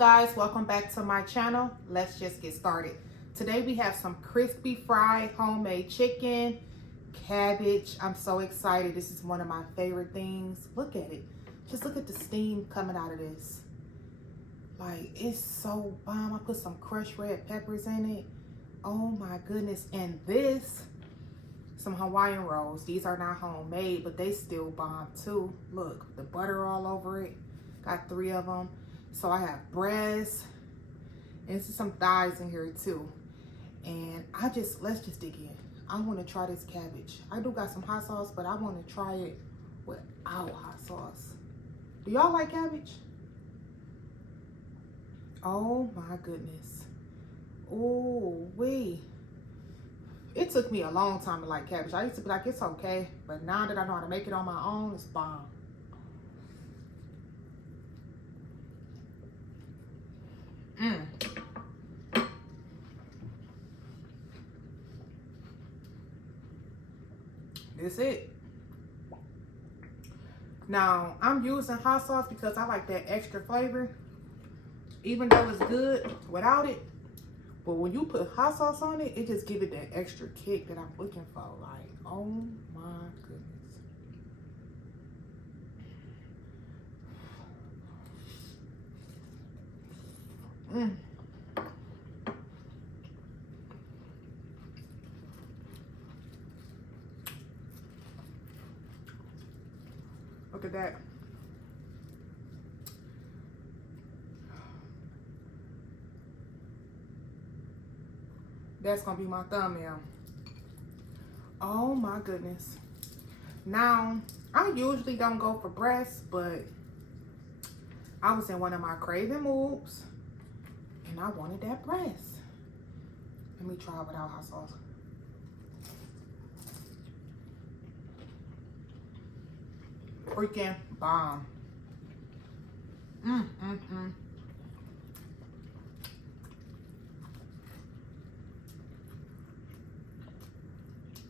guys, welcome back to my channel. Let's just get started. Today we have some crispy fried homemade chicken, cabbage. I'm so excited. This is one of my favorite things. Look at it. Just look at the steam coming out of this. Like, it's so bomb. I put some crushed red peppers in it. Oh my goodness. And this, some Hawaiian rolls. These are not homemade, but they still bomb too. Look, the butter all over it. Got 3 of them. So I have breast and some thighs in here too. And let's just dig in. I want to try this cabbage. I do got some hot sauce, but I want to try it without hot sauce. Do y'all like cabbage? Oh my goodness. Oh, wait. It took me a long time to like cabbage. I used to be like, it's okay. But now that I know how to make it on my own, it's bomb. That's it. Now, I'm using hot sauce because I like that extra flavor. Even though it's good without it. But when you put hot sauce on it, it just gives it that extra kick that I'm looking for. Like, oh my goodness. Look at that. That's gonna be my thumbnail. Oh my goodness. Now, I usually don't go for breast, but I was in one of my craving moods and I wanted that breast. Let me try it without hot sauce. Freaking bomb.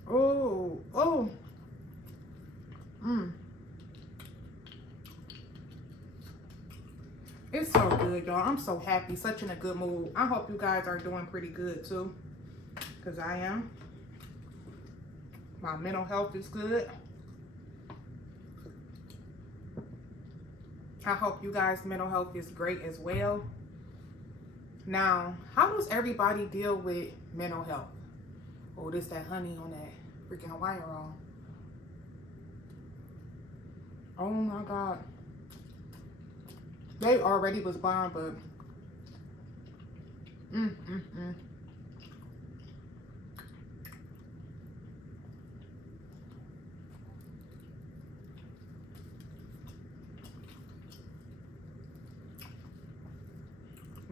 Oh. It's so good, y'all. I'm so happy. Such in a good mood. I hope you guys are doing pretty good too, because I am. My mental health is good. I hope you guys' mental health is great as well. Now, how does everybody deal with mental health? Oh, this that honey on that freaking Hawaiian roll. Oh my God. They already was bomb, but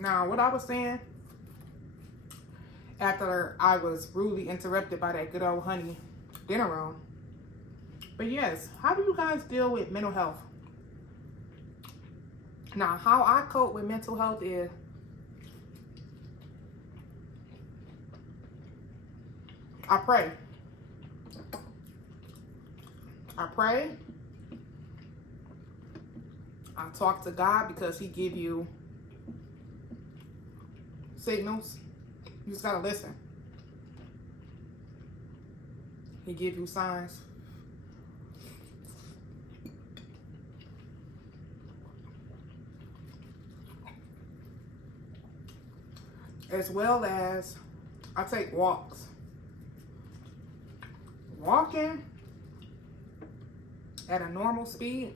Now, what I was saying after I was rudely interrupted by that good old honey dinner roll. But yes, how do you guys deal with mental health? Now, how I cope with mental health is I pray. I pray. I talk to God because He give you signals. You just gotta listen. He give you signs. As well as I take walks. Walking at a normal speed.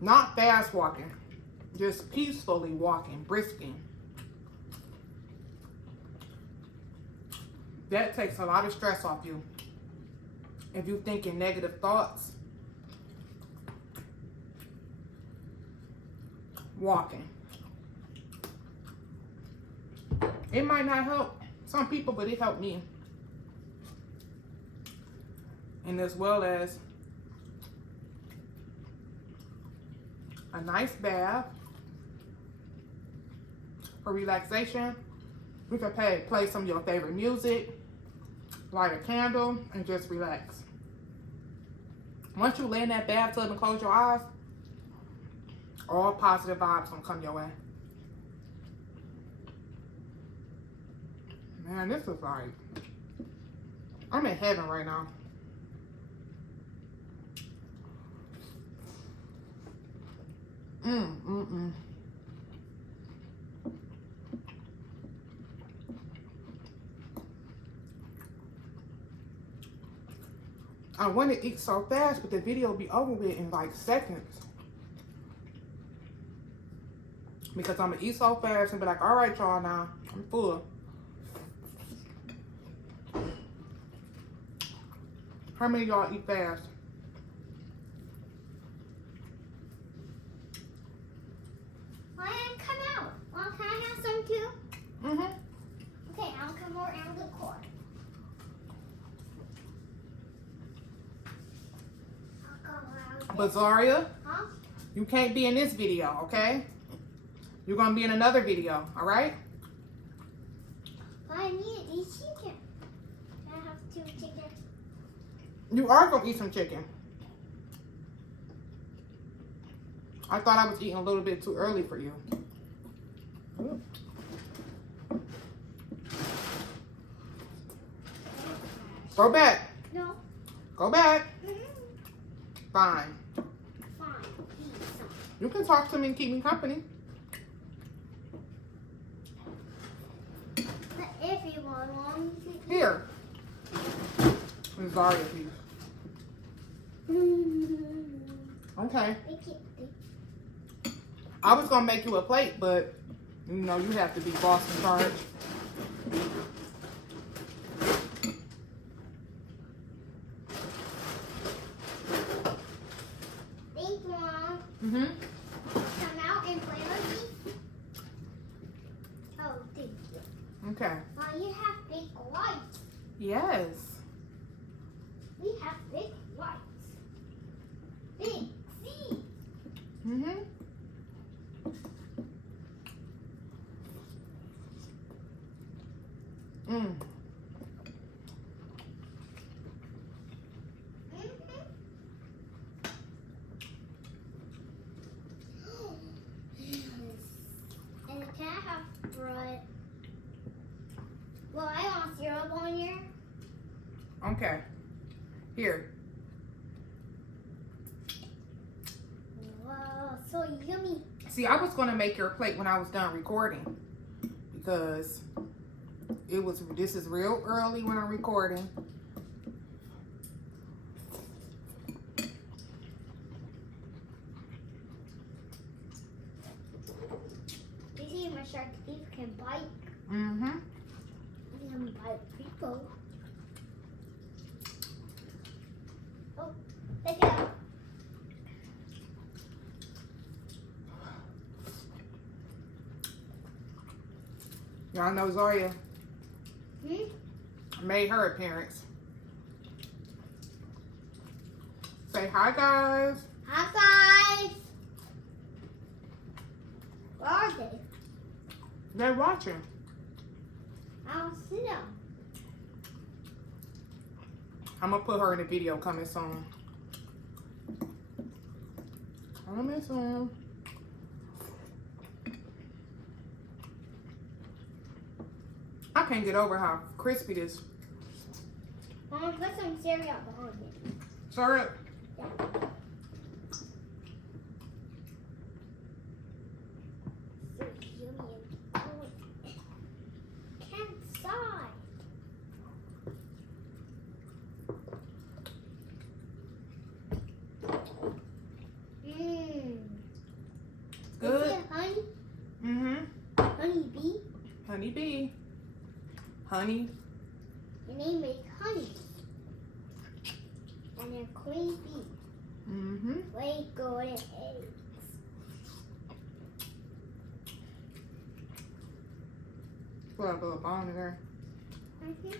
Not fast walking. Just peacefully walking, brisking. That takes a lot of stress off you. If you're thinking negative thoughts, walking. It might not help some people, but it helped me. And as well as a nice bath for relaxation. We can play some of your favorite music, light a candle, and just relax. Once you lay in that bathtub and close your eyes, All positive vibes gonna come your way. Man, this is like, I'm in heaven right now. I want to eat so fast, but the video will be over with in like seconds. Because I'm going to eat so fast and be like, all right, y'all, now, I'm full. How many of y'all eat fast? Why didn't come out? Well, can I have some too? Okay, I'll come around the corner. But Zaria, Huh? you can't be in this video, okay? You're going to be in another video, all right? I need to eat chicken. Can I have 2 chicken? You are going to eat some chicken. I thought I was eating a little bit too early for you. Ooh. Go back. No. Go back. Mm-hmm. Fine. Fine. Eat some. You can talk to me and keep me company. But everyone wants to eat. Here. This Zaria piece. Okay. I was going to make you a plate, but, you know, you have to be boss in charge. Thanks, Mom. Mm-hmm. Come out and play with me. Oh, thank you. Okay. Mom, you have big lights. Yes. We have big lights. Big. See? Mm-hmm. Mm. And can I have bread? Well, I want syrup on here. Okay. Here. Wow, so yummy. See, I was going to make your plate when I was done recording because this is real early when I'm recording. You see, my shark teeth can bite. Mm-hmm. It can bite people. Oh, take it out. Y'all know Zaria Hmm? made her appearance. Say hi, guys. Hi, guys. Where are they? They're watching. I'll sit down. I'm going to put her in the video coming soon. Coming soon. I can't get over how crispy this. Mom, put some cereal behind it. Sorry. Yeah. So yummy and good. Can't sigh. Mmm. Good. Is it honey? Mm-hmm. Honey bee? Honey bee. Honey. And they make honey. And they're queen bee. Mm-hmm. Way golden eggs. Put a little bone in there. Mm-hmm.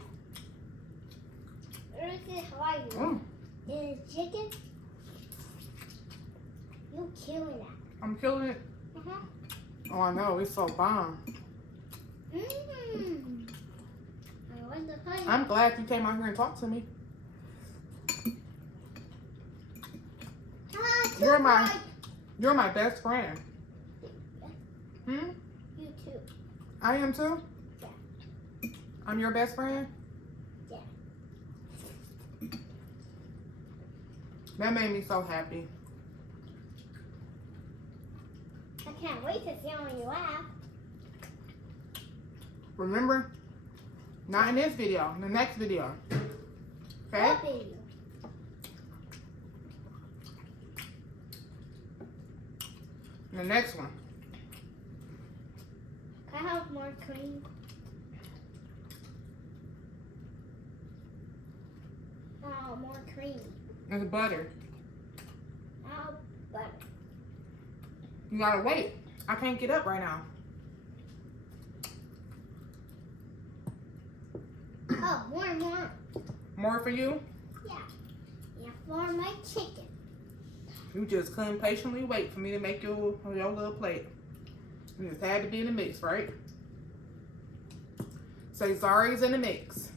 Where is it Hawaii? Mm. Is it chicken? You killing that. I'm killing it. Uh-huh. Oh, I know. It's so bomb. Mmm. I want the honey. I'm glad you came out here and talked to me. Ah, You're my- too bright. You're my best friend. Hmm? You too. I am too? Yeah. I'm your best friend? Yeah. That made me so happy. I can't wait to see when you laugh. Remember? Not in this video, in the next video. Okay? What video? In the next one. Can I have more cream? Oh, more cream. It's butter. Oh, butter. You gotta wait. I can't get up right now. Oh, more. More for you? Yeah. Yeah, for my chicken. You just couldn't patiently wait for me to make your little plate. You just had to be in the mix, right? Say Zari's in the mix.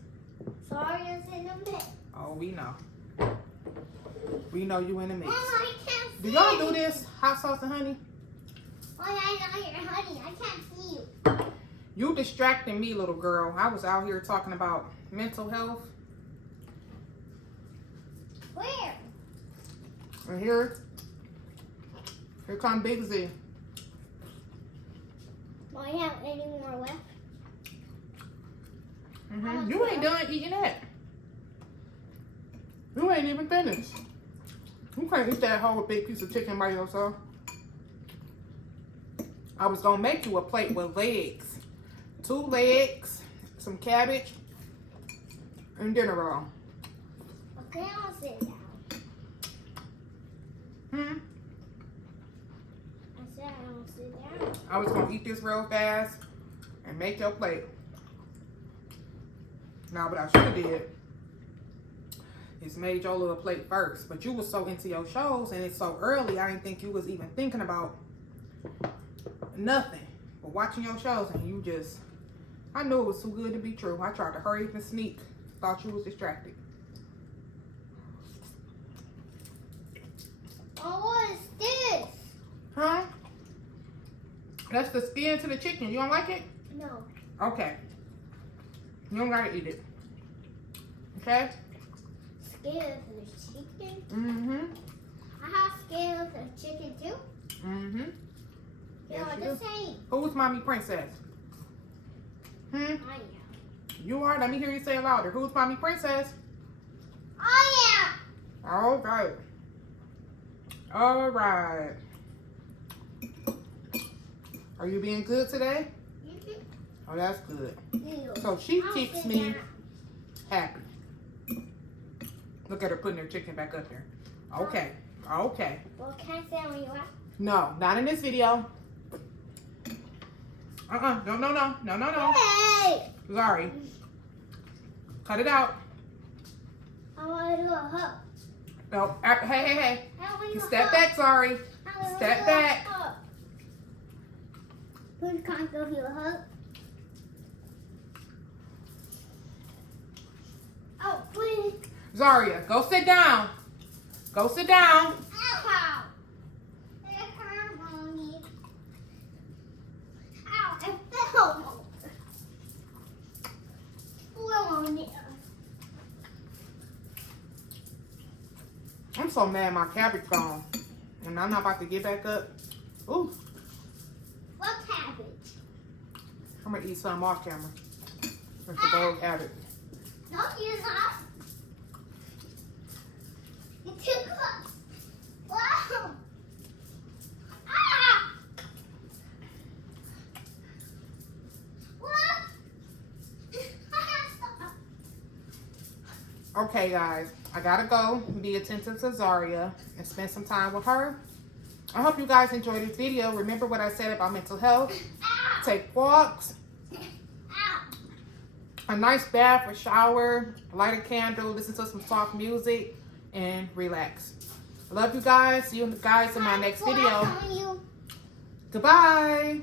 Zari's in the mix. Oh, we know. We know you in the mix. Mama, I can't see Do y'all you. do this? Hot sauce and honey? Oh, I know you're honey. I can't see you. You distracting me, little girl. I was out here talking about mental health. Where? And here come Big Z. Do you have any more left? You ain't done eating that. You ain't even finished. You can't eat that whole big piece of chicken by yourself. I was gonna make you a plate with legs. 2 legs, some cabbage, and dinner roll. Okay, I'll sit down. I said I'll sit down. I was gonna eat this real fast and make your plate. Now, what I should have did is made your little plate first. But you was so into your shows and it's so early, I didn't think you was even thinking about nothing but watching your shows, and you just, I knew it was too good to be true. I tried to hurry up and sneak. Thought you was distracted. Oh, what is this? Huh? That's the skin to the chicken. You don't like it? No. Okay. You don't gotta eat it. Okay? Scales for the chicken? Mm-hmm. I have scales for the chicken too? Mm-hmm. They Yes, are you the do. same. Who's Mommy Princess? I am. You are? Let me hear you say it louder. Who's Mommy Princess? I All right. All right. Are you being good today? am. Oh, that's good. Mm-hmm. So she I'll keeps sit me down. happy. Look at her putting her chicken back up there. Okay. Okay. Well, can I say when you laugh? No, not in this video. No. Hey! Sorry. Cut it out. I want to do a hug. No. Hey. I want to do a Step hug. back, sorry. I wanna Step do a back. hug. Please, can I give you a hug? Oh, please. Zaria, go sit down. Go sit down. Ow! It hurt, Mommy. Ow, it fell. Mommy. I'm so mad my cabbage gone. And I'm not about to get back up. Ooh, What cabbage? I'm gonna eat some off camera. It's a bowl of cabbage. Don't use that. It's too close. Wow. Ah! What? Okay, guys, I gotta go be attentive to Zaria and spend some time with her. I hope you guys enjoyed this video. Remember what I said about mental health. Ow. Take walks, Ow. a nice bath or shower, light a candle, listen to some soft music, and relax. I love you guys. See you guys in my next video. Goodbye.